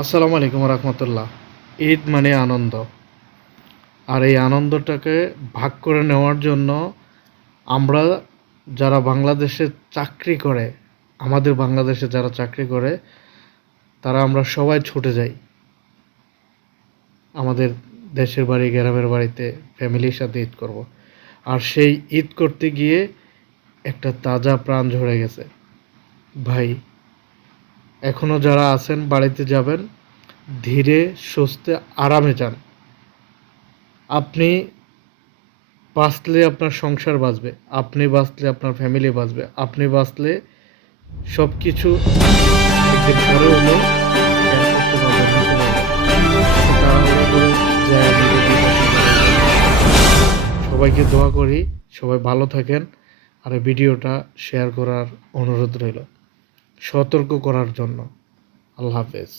আসসালামু আলাইকুম রহমতুল্লাহ। ঈদ মানে আনন্দ, আর এই আনন্দটাকে ভাগ করে নেওয়ার জন্য আমরা যারা বাংলাদেশে চাকরি করে, আমাদের বাংলাদেশে যারা চাকরি করে, তারা আমরা সবাই ছুটে যাই আমাদের দেশের বাড়ি গ্রামের বাড়িতে ফ্যামিলির সাথে ঈদ করব। আর সেই ঈদ করতে গিয়ে একটা তাজা প্রাণ ঝরে গেছে ভাই। এখনও যারা আছেন বাড়িতে যাবেন, ধীরে সুস্থে আরামে যান। আপনি বাঁচলে আপনার সংসার বাঁচবে, আপনি বাঁচলে আপনার ফ্যামিলি বাঁচবে, আপনি বাঁচলে সব কিছু একদিন পরে হলেও শেয়ার করতে পারবেন, নিতে পারবেন। তো তাড়াহুড়ো করে যায় নিজে বিপদে পড়ে যায়। সবাইকে দোয়া করি সবাই ভালো থাকেন, আর এই ভিডিওটা শেয়ার করার অনুরোধ রইল, সতর্ক করার জন্য। আল্লাহ হাফেজ।